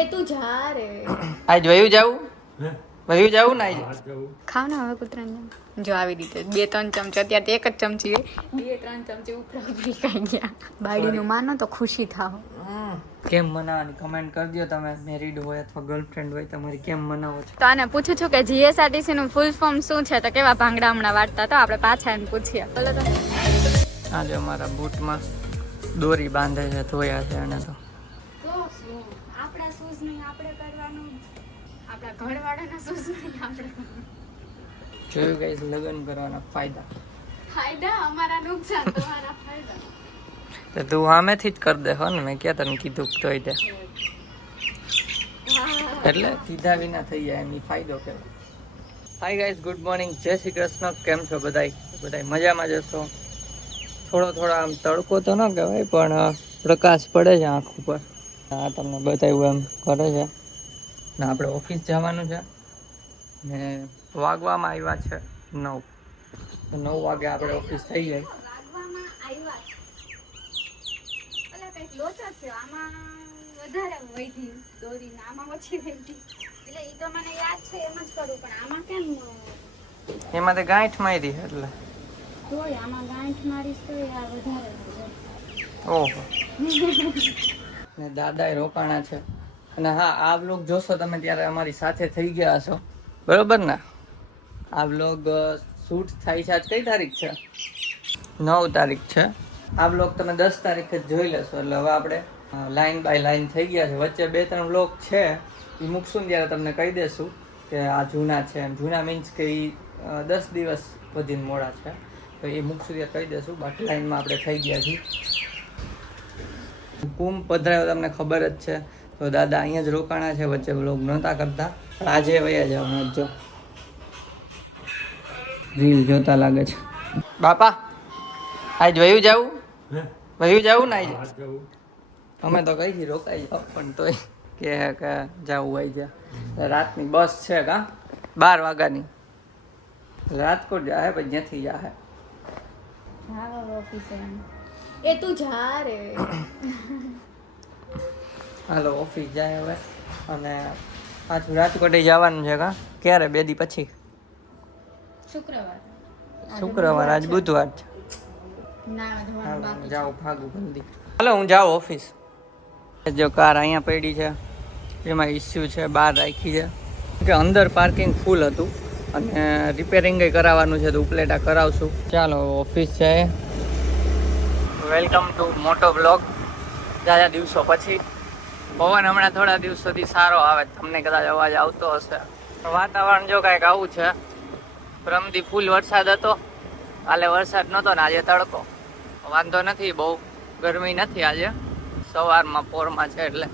એ તું જા રે આજ વયું જાવું વયું જાવું ને આજ ખાવ ને હવે કૂતરાને જો આવી રીતે 2-3 ચમચી અત્યારે તો એક જ ચમચી 2-3 ચમચી ઉપરા ઉપરી ખાઈ ગયા બાયડીનું માનો તો ખુશી થાવ કેમ મનાવવાની કમેન્ટ કરી દો તમે મેરીડ હોય અથવા ગર્લફ્રેન્ડ હોય તમારી કેમ મનાવો છો તો આને પૂછું છું કે જીએસઆરટીસી નું ફૂલ ફોર્મ શું છે તો કેવા ભાંગડા હમણાં વાટતા તો આપણે પાછા એને પૂછીએ બોલો તો આજે અમારા બૂટમાં દોરી બાંધે છે ધોયા છે એને તો આપણા શૂઝ નહીં આપણે કરવાનું આપણા ઘરવાળાના શૂઝ નહીં આપણે જોયું ગાઈસ લગ્ન કરવાના ફાયદા અમારા નુકસાન તમારા ફાયદા તો તું સામેથી જ કરી દે હો ને મેં ક્યાં તને કીધું તોય તે એટલે કીધા વિના થઈ જાય એની ફાયદો કહેવાય હાય ગાઈસ ગુડ મોર્નિંગ જય શ્રી કૃષ્ણ કેમ છો બધાય મજામાં જશો થોડો આમ તડકો તો ન કહેવાય પણ પ્રકાશ પડે છે આંખ ઉપર આ તમને બતાવ્યું એમ કરે છે ને આપણે ઓફિસ જવાનું છે ને વાગવામાં આવ્યા છે 9 તો 9 વાગે આપણે ઓફિસ થઈ જાય વાગવામાં આવ્યા છે અલા કઈક લોચા છે આમાં વધારે વૈધી દોરી આમાં ઓછી વૈધી એટલે ઈ તો મને યાદ છે એમ જ કરું પણ આમાં કેમ એમાં તો ગાંઠ મારી એટલે તોય આમાં ગાંઠ મારીશ તો યાર વધારે ઓહો ને દાદાએ રોકાણા છે અને હા આ વ્લોગ જોશો તમે ત્યારે અમારી સાથે થઈ ગયા હશો બરોબર ને આ વ્લોગ શૂટ થાય છે આજ કઈ તારીખ છે 9 તારીખ છે આ વ્લોગ તમે 10 તારીખે જ જોઈ લેશો એટલે હવે આપણે લાઈન બાય લાઈન થઈ ગયા છે વચ્ચે 2-3 વ્લોગ છે એ મૂકશું ને ત્યારે તમને કહી દેશું કે આ જૂના છે એમ જૂના મીન્સ કે એ 10 દિવસ વધીને મોડા છે તો એ મૂકશું ત્યારે કહી દેશું બાકી લાઈનમાં આપણે થઈ ગયા છીએ કુંભ પધરાયો તમને ખબર જ છે તો દાદા અહીંયા જ રોકાણા છે વચ્ચે વ્લોગ નહોતા કરતા પણ આજે વયા જવાનું જો રીલ જોતા લાગે છે બાપા આજ વયું જાવું ને આજ અમે તો કઈ રોકાઈ જાવ પણ તોય કે જાવું હોય છે રાતની બસ છે કા 12 વાગ્યાની રાજકોટ જાય પછી જ્યાંથી જાય એ તું જા રે હાલો ઓફિસ જાય હવે અને પાછું રાજકોટ જવાનું છે કા ક્યારે 2 દી પછી શુક્રવાર આજ બુધવાર છે જાઓ ભાગું જલ્દી હાલો હું જાઉં ઓફિસ જો કાર અહીંયા પડી છે એમાં ઇસ્યુ છે બહાર રાખી છે કે અંદર પાર્કિંગ ફૂલ હતું અને રિપેરિંગ કરાવવાનું છે તો ઉપલેટા કરાવશું ચાલો ઓફિસ જાય વેલકમ ટુ મોટો બ્લોગ જાજા દિવસો પછી પવન હમણાં થોડા દિવસોથી સારો આવે તમને કદાચ અવાજ આવતો હશે વાતાવરણ જો કાંઈક આવું છે પ્રમદી ફૂલ વરસાદ હતો કાલે વરસાદ નહોતો ને આજે તડકો વાંધો નથી બહુ ગરમી નથી આજે સવારમાં પોરમાં છે એટલે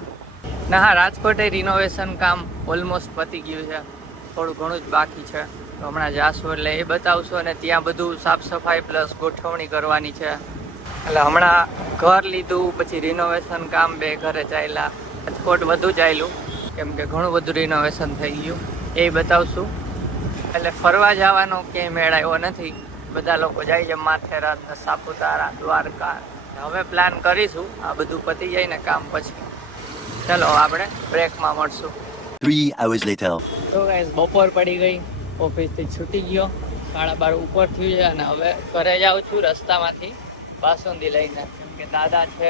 ના હા રાજકોટે રિનોવેશન કામ ઓલમોસ્ટ પતી ગયું છે થોડું ઘણું જ બાકી છે તો હમણાં જાશું એટલે એ બતાવશું અને ત્યાં બધું સાફ સફાઈ પ્લસ ગોઠવણી કરવાની છે એટલે હમણાં ઘર લીધું પછી રિનોવેશન કામ 2 ઘરે ચાલ્યા રાજકોટ વધુ ચાલ્યું કેમ કે ઘણું બધું રિનોવેશન થઈ ગયું એ બતાવશું એટલે ફરવા જવાનો ક્યાંય મેળ આવ્યો નથી બધા લોકો જાય છે માથેરાન સાપુતારા દ્વારકા હવે પ્લાન કરીશું આ બધું પતી જાય ને કામ પછી ચલો આપણે બ્રેકમાં મળશું 3 hours later તો ગાઈસ બપોર પડી ગઈ ઓફિસથી છૂટી ગયો 12:30 ઉપર થયું છે અને હવે ઘરે જાઉં છું રસ્તામાંથી બાસુંદી લઈને કેમ કે દાદા છે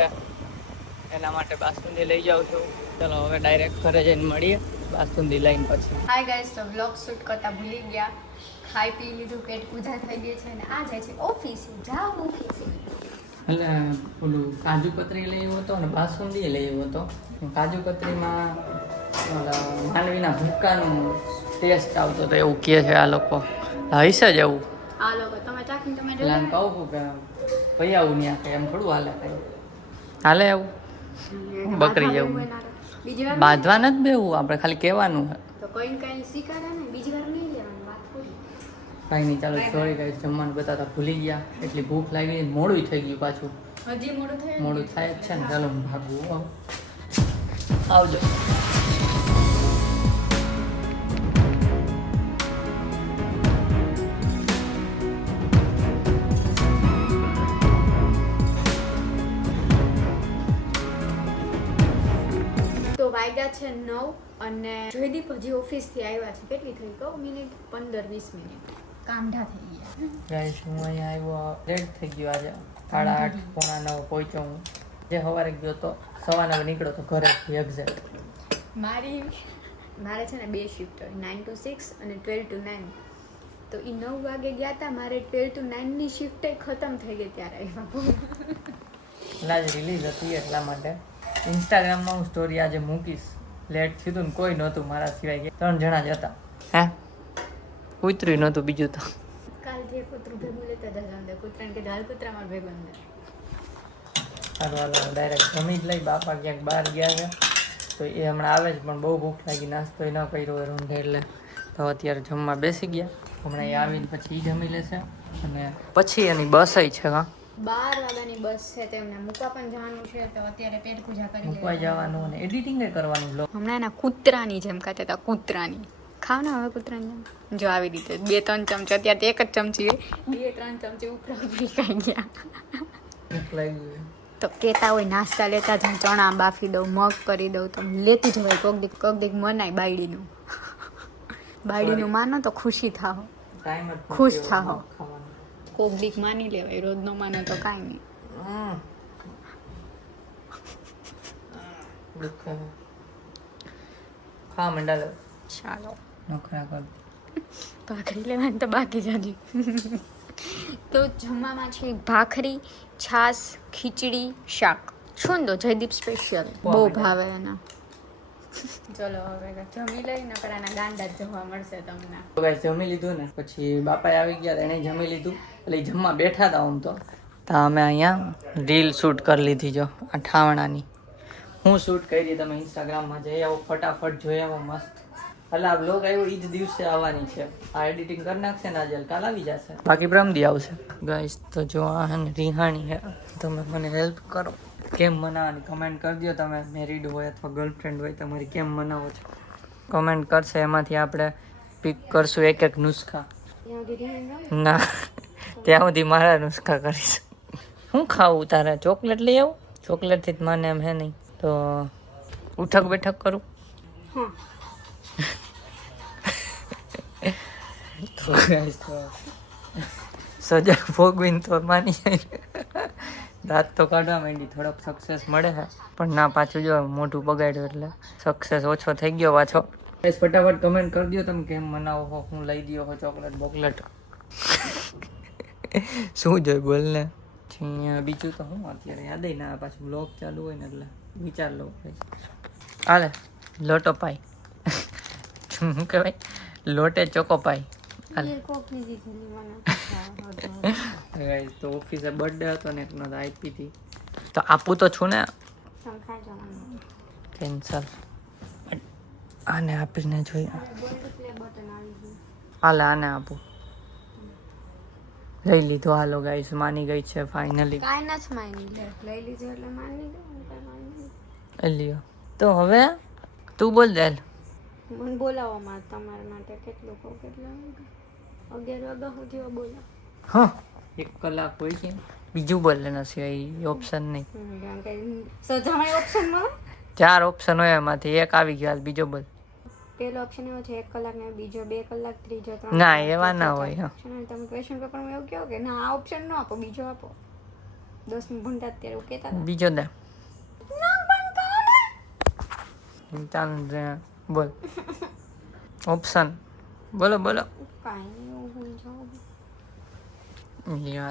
એના માટે બાસુંદી લઈ જાઉં છું ચલો હવે ડાયરેક્ટ ઘરે જઈને મળીએ બાસુંદી લઈને પછી હાય ગાઈસ તો બ્લોગ શૂટ કરતા ભૂલી ગયા ખાઈ પી લીધું પેટ પૂજા થઈ ગઈ છે અને આ જાય છે ઓફિસે જાઓ ઓફિસે એટલે ઓલું કાજુ કતરી લઈ આવ્યો હતો અને બાસુંદી લઈ આવ્યો હતો કાજુ કતરીમાં માંડવીના ભૂક્કાનું ટેસ્ટ આવતો હતો એવું કહે છે આ લોકો હશે જ એવું આ લોકો તમે ચાખીને તમે એટલે આમ કહું કે ભાઈ આવું નહીં આખે એમ થોડું હાલે કાંઈ હાલે આવું બકરી જેવું બીજી વાર બાંધવા નથી બેવું આપણે ખાલી કહેવાનું છે તો કઈ શીખાડે ને બીજી વાર નહીં લેવાનું વાત થોડી કાંઈ નહીં ચાલો સોરી કાંઈ જમવાનું બતાતા ભૂલી ગયા એટલી ભૂખ લાગી મોડું થઈ ગયું પાછું હજી મોડું થાય જ છે ને ચાલો હું ભાગવું આવજો વાગ્યા વાગ્યા છે 9 અને જયદીપ હજી ઓફિસથી આવ્યા છે. કેટલી થઈ કહું મિનિટ 15-20 મિનિટ કામઢા થઈ ગયા. ગાઈસ હું અહીંયા આવ્યો લેટ થઈ ગયો આજે 8:30 પોણા 9 પહોંચ્યો હું. જે સવારે ગયો તો 9:15 નીકળ્યો તો ઘરેથી એક્ઝેક્ટ. મારે છે ને 2 શિફ્ટ હોય 9 to 6 અને 12 to 9. તો એ 9 વાગે ગયા હતા. મારે 12 to 9 ની શિફ્ટ ખતમ થઈ ગઈ ત્યારે આવ્યા. આજ રિલીઝ હતી એટલા માટે ઇન્સ્ટાગ્રામમાં હું સ્ટોરી આજે મૂકીશ. લેટ થયું હતું ને કોઈ નહોતું મારા સિવાય 3 જણા જ હતા. હે કૂતરું નહોતું બીજું તો. કાલ જે કૂતરું ભેગું લેતા હતા અંદર કૂતરાને કે દાલ કૂતરામાં ભેગું અંદર. હાલો ડાયરેક્ટ જમી જ લઈ. બાપા ક્યાંક બહાર ગયા છે તો એ હમણાં આવે છે પણ બહુ ભૂખ લાગી. નાસ્તો ન કર્યો હોય રૂંઢે એટલે તો અત્યારે જમવા બેસી ગયા. હમણાં એ આવીને પછી એ જમી લેશે અને પછી એની બસ છે. હા 12 વાગ્યાની બસ છે. તેમને મૂકવા પણ જવાનું છે તો અત્યારે પેટ પૂજા કરી મૂકવા જવાનું અને એડિટિંગ કરવાનું બ્લોગ. હમણાં એના કૂતરાની જેમ ખાતા હતા. કૂતરાની ખાવ ને હવે કૂતરાની જેમ જો આવી રીતે 2-3 ચમચી. અત્યારે એક જ ચમચી હોય 2-3 ચમચી ઉપરા ખાઈ ગયા. ભૂખ લાગી તો કહેતા હોય નાસ્તા લેતા જ ચણા બાફી દઉં મગ કરી દઉં તો લેતી જવાય. કોક દીક મનાય બાયડીનું. બાયડીનું માનો તો ખુશી થાવ. ટાઈમ ખુશ થાવ. કોક દીક માની લેવાય. રોજ નો માનો તો કાંઈ નહીં. ખા મંડાલો. ચાલો નખરા કર. ભાખરી લેવાની તો બાકી જ હજી. તો જમવામાં છે ભાખરી, છાશ, ખીચડી, શાક. છોંદો જયદીપ સ્પેશિયલ બહુ ભાવે એના. ચલો હવે જમી લઈ નકર આના ગાંડા જ જોવા મળશે તમને. તો ગાઈસ જમી લીધું ને પછી બાપાએ આવી ગયા. એને જમી લીધું એટલે જમવા બેઠા હતા. આમ તો અમે અહીંયા રીલ શૂટ કરી લીધી. જો આ ઠાવણાની હું શૂટ કરી. તમે ઇન્સ્ટાગ્રામમાં જઈ આવો ફટાફટ જોઈ આવો. મસ્ત. એટલે આ બ્લોગ આવ્યો એ જ દિવસે આવવાની છે. આ એડિટિંગ કરી નાખશે ને આજે કાલ આવી જશે. બાકી પ્રમદી આવશે. ગાઈસ તો જો આ રિહાણી છે. તમે મને હેલ્પ કરો. કેમ મનાવવાની કમેન્ટ કરી દો. તમે મેરીડ હોય અથવા ગર્લફ્રેન્ડ હોય તમારી કેમ મનાવો છો કમેન્ટ કરશે. એમાંથી આપણે પિક કરશું એક નુસ્ખા. ના ત્યાં સુધી મારા નુસ્ખા કરીશ. શું ખાવું તારે? ચોકલેટ લઈ આવું? ચોકલેટથી જ મને એમ હે નહીં તો ઉઠક બેઠક કરું. સજા ભોગવીને તો માની જાય. દાંત તો કાઢવા માંડી. થોડોક સક્સેસ મળે છે પણ ના પાછું જો મોઢું બગાડ્યું એટલે સક્સેસ ઓછો થઈ ગયો પાછો. ફટાફટ કમેન્ટ કરી દો તમે કેમ મનાવો હો. હું લઈ દો હો ચોકલેટ બોકલેટ. શું જોઈ બોલ ને. બીજું તો હું અત્યારે યાદ ના પાછું બ્લોગ ચાલુ હોય ને એટલે વિચાર લો. હાલે લોટો પાઈ. શું કહેવાય? લોટે ચોકો પાઈ. તો ઓફિસે બર્થડે હતો ને એકનો આપી હતી તો આપું તો છું ને. કેન્સલ. આને આપીને જોઈએ. હાલે આને આપું. લઈ લીધો. હાલો ગાઈસ માની ગઈ છે ફાઇનલી. કાઈ નથી માની લઈ લીધો એટલે માની ગઈ. લ્યો તો હવે તું બોલ દે. મને બોલાવો માં તમારા માટે કેટલું કહું કેટલા 11 વાગ્યા સુધી બોલા. હા 1 કલાક હોય છે. બીજું બોલે નથી ઓપ્શન નહીં. સજાવણી ઓપ્શન મળે. 4 ઓપ્શન હોય એમાંથી એક આવી ગયો. હાલ બીજો બોલ. પેલો ઓપ્શન એવો છે 1 કલાક ને બીજો 2 કલાક ત્રીજો 3. ના એવા ના હોય. તમે ક્વેશ્ચન પેપરમાં એવું કહો કે ના આ ઓપ્શન ન આપો બીજો આપો. 10 ભૂંડા અત્યારે એવું કહેતા હતા. બીજો દે. ચાલ બોલ ઓપ્શન બોલો બોલો. કાંઈ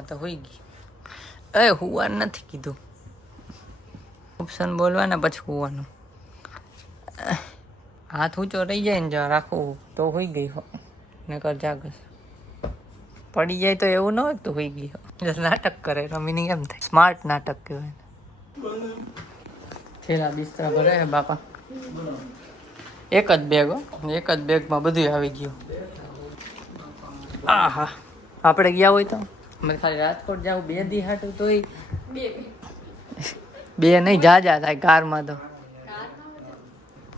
તો હોઈ ગઈ. એ હુવાનું નથી કીધું. ઓપ્શન બોલવાના પછી હુવાનું. હાથ ઊંચો રહી જાય ને જો રાખવું તો હોઈ ગઈ હો. નકર જાગસ પડી જાય તો એવું ન હોય તો હોઈ ગઈ હો. નાટક કરે એનો મિનિંગ એમ થાય. સ્માર્ટ નાટક કહેવાય. છેલ્લા બિસ્તરા ભરે હે બાપા. એક જ બેગ. એક જ બેગમાં બધું આવી ગયું. આ હા આપણે ગયા હોય તો અમે ખાલી રાજકોટ જાવ 2 દી હાટું તોય 2 નહીં જાજા થાય. કારમાં તો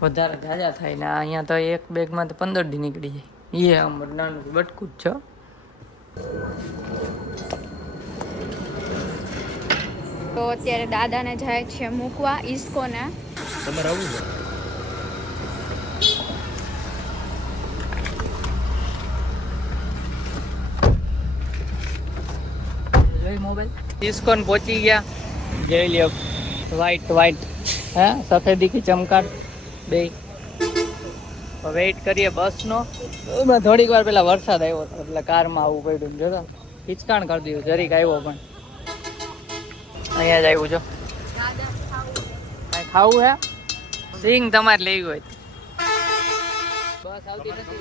વધારે જાજા થાય ને અહીંયા તો એક બેગમાં તો 15 દી નીકળી જાય. એ આમ નાનું બટકું જ છો. તો અત્યારે દાદાને જાય છે મૂકવા ઈસ્કોને. તમારે આવું છે? મોબાઈલ ઇસ્કોન પહોંચી ગયા. જોઈ લ્યો વ્હાઈટ હે સફેદી કી ચમકાટ બે. વેઇટ કરીએ બસનો. એમાં થોડીક વાર પેલા વરસાદ આવ્યો હતો એટલે કારમાં આવવું પડ્યું. જોતા હિચકાણ કરી દીધું જરીક આવ્યો પણ અહીંયા જ આવ્યું છો. કાંઈ ખાવું હે સિંગ તમારે લેવી હોય બસ આવતી નથી.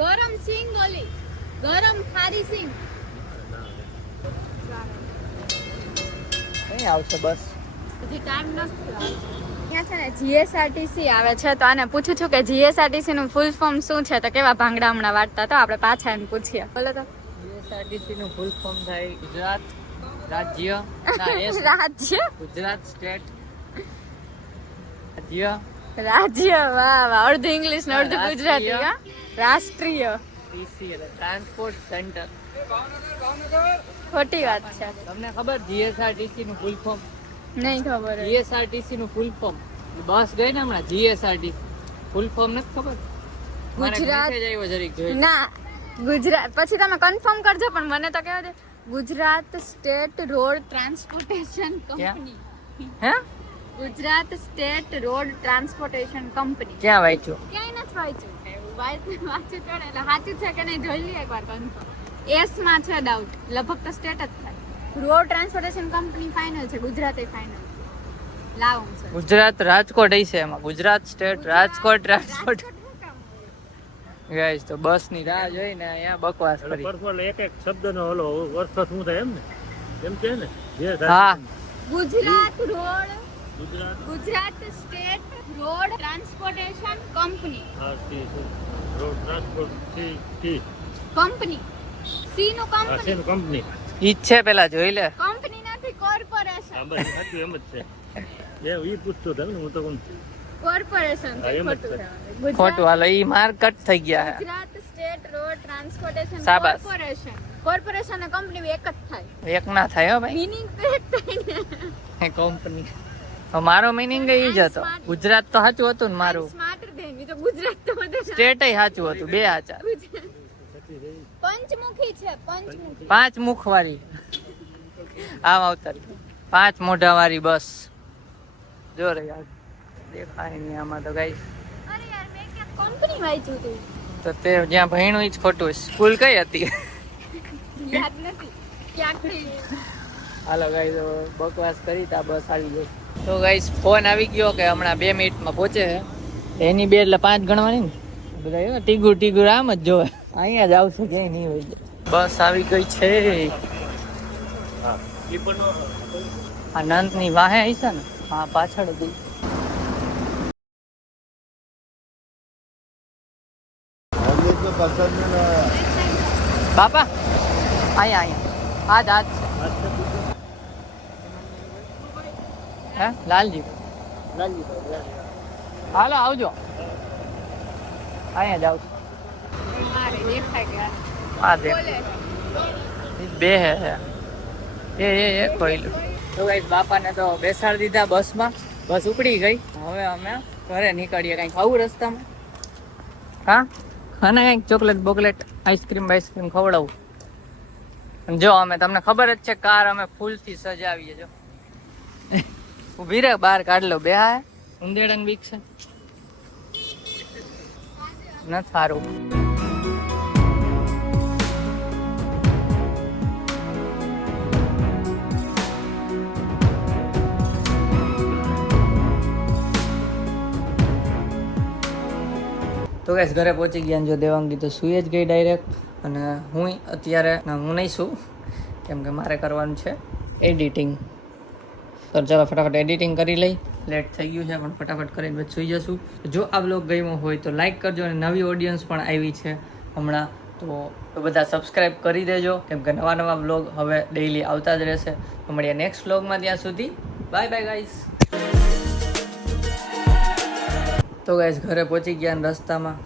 ગરમ સિંગ ઓલી ગરમ ખારી સિંગ કઈ આવશે બસ હજી ટાઈમ નથી. અહીંયા છે ને જીએસઆરટીસી આવે છે તો આને પૂછું છું કે જીએસઆરટીસી નું ફૂલ ફોર્મ શું છે તો કેવા ભાંગડા હમણાં વાટતા તો આપણે પાછા એને પૂછીએ. બોલો તો. જીએસઆરટીસી નું ફૂલ ફોર્મ થાય ગુજરાત રાજ્ય રાજ્ય ગુજરાત સ્ટેટ રાજ્ય રાજ્ય વાહ વાહ અડધું ઇંગ્લિશ ને અડધું ગુજરાતી. હા રાષ્ટ્રીય ટ્રાન્સપોર્ટ સેન્ટર. ખોટી વાત છે. તમને ખબર જીએસઆરટીસી નું ફૂલ ફોર્મ? નહીં ખબર. જીએસઆરટીસી નું ફૂલ ફોર્મ બસ ગઈ ને હમણાં જીએસઆરટીસી ફૂલ ફોર્મ નથી ખબર? ગુજરાત આવ્યો જરીક જોઈ ના ગુજરાત પછી તમે કન્ફર્મ કરજો પણ મને તો કહેવા દે Gujarat state road transportation company. હે Gujarat state road transportation company. ક્યાં વાંચ્યું? ક્યાંય નથી વાંચ્યું. વાંચ્યું ચડે એટલે સાચું છે કે નહીં જોઈ લઈએ એકવાર કન્ફર્મ. એસ માં છે ડાઉટ લગભગ તો સ્ટેટ જ થાય. રોડ ટ્રાન્સપોર્ટેશન કંપની ફાઇનલ છે. ગુજરાત એ ફાઇનલ. લાવું છે ગુજરાત રાજકોટ હશે એમાં. Gujarat state Rajkot transport. Guys તો બસ ની રાહ જોઈને અહીંયા બકવાસ કરી. એક એક શબ્દનો ઓલો અર્થ શું થાય એમ ને એમ કે ને હા Gujarat road Gujarat state road transportation company. Road transport company C નું કંપની. કંપની ઈ જ છે પેલા જોઈ લે. કંપની નથી કોર્પોરેશન. હા બસ સાચું એમ જ છે. એ પૂછતો હતો ને હું તો કોણ કોર્પોરેશન હા, એમ જ ખોટું છે. છે. ખોટું હાલો ઈ માર કટ થઈ ગયા. ગુજરાત સ્ટેટ રોડ ટ્રાન્સપોર્ટેશન શાબાશ. કોર્પોરેશન અને કંપની એક જ થાય. એક ના થાય હો ભાઈ મીનિંગ તો એક થાય ને. કંપની. મારો મીનિંગ એ જ હતો. ગુજરાત તો સાચું હતું ને મારું. સ્માર્ટર દેન તો ગુજરાત તો બધે સ્ટેટ સાચું હતું. બે આચાર પંચમુખી છે. પંચમુખી 5 મુખ વાળી આમ આવતા 5 મોઢા વાળી બસ જો રે યાર દેખાય નહીં આમાં તો ગાઈસ. અરે યાર મેં ક્યાં કંપની વાંચ્યું હતું તો તે જ્યાં ભણ્યું ઈ જ ખોટું. સ્કૂલ કઈ હતી? યાદ નથી ક્યાંકથી. હાલો ગાઈસ બકવાસ કરી તા બસ આવી ગઈ. તો ગાઈસ ફોન આવી ગયો કે હમણાં 2 મિનિટમાં પહોંચે છે. એની 2 એટલે 5 ગણવાની ને બધા ટીગુર આમ જ જોવે. અહીંયા જ આવશે ક્યાંય નહીં હોય. બસ આવી ગઈ છે. આ નંદની વાહે હશે ને? હા પાછળ જ. બાપા અહીંયા આજ હે લાલજી હાલો આવજો. અહીંયા જ આવજો. મારે દેખાય ગયા. હા દેખ બોલે બે હે એ કોઈલું. તો ગાઈસ બાપાને તો બેસાડી દીધા બસમાં. બસ ઉપડી ગઈ. હવે અમે ઘરે નીકળીએ. કંઈક ખાવું રસ્તામાં? હા અને કંઈક ચોકલેટ બોકલેટ આઈસ્ક્રીમ બાઈસ્ક્રીમ ખવડાવું. જો અમે તમને ખબર જ છે કાર અમે ફૂલથી સજાવીએ. જો ઊભી રે બહાર કાઢ લો. બે હા ઉંદેડાની બીક છે ન સારું. તો ગાઈસ ઘરે પહોંચી ગયા. જો દેવાંગી તો સુઈ જ ગઈ ડાયરેક્ટ. અને હું અત્યારે હું નહીં શું કેમ કે મારે કરવાનું છે એડિટિંગ. તો ચાલો ફટાફટ એડિટિંગ કરી લઈ. લેટ થઈ ગયું છે પણ ફટાફટ કરીને પછી સુઈ જશું. જો આ વ્લોગ ગમ્યો હોય તો લાઈક કરજો. અને નવી ઓડિયન્સ પણ આવી છે હમણાં તો બધા સબસ્ક્રાઈબ કરી દેજો કેમ કે નવા નવા વ્લોગ હવે ડેઈલી આવતા જ રહેશે. તો મળીએ નેક્સ્ટ વ્લોગમાં. ત્યાં સુધી બાય બાય ગાઈસ. તો ગાઈસ ઘરે પહોંચી ગયા રસ્તામાં